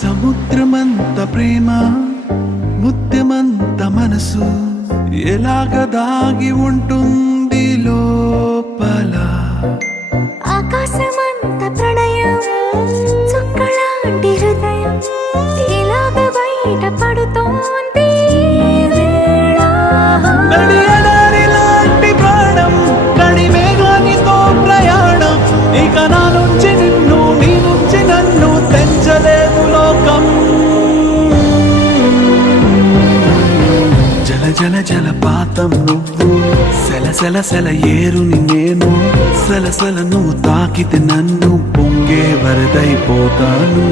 సముద్రమంత ప్రేమ ముత్యమంత మనసు ఎలాగ దాగి ఉంటుంది లోపల. ఆకాశమంత ప్రణయం చుక్కలాంటి హృదయం ఇలాగ బయట పడుతోంది వేళ. నడియడారిలాంటి ప్రాణం నడిమేఘానితో ప్రయాణం ఇక నా నుంచి నిన్ను నీ నుంచి నన్ను తెంచలేదు లోకం. జల జల జలపాతం నువ్వు సెల సెల సెల ఏరుని నేను సలసల నువ్వు తాకితే నన్ను పొంగే వరదైపోతాను.